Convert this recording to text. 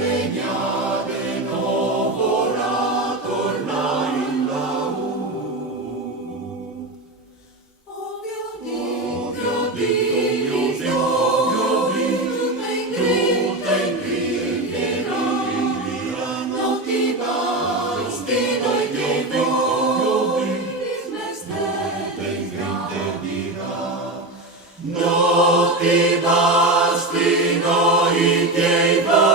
legnate novora tornai in laud. Ovvio Dio, tutte in preghiera, non ti basti noi che voi, dismestete in grande dirà. Non ti basti noi che voi.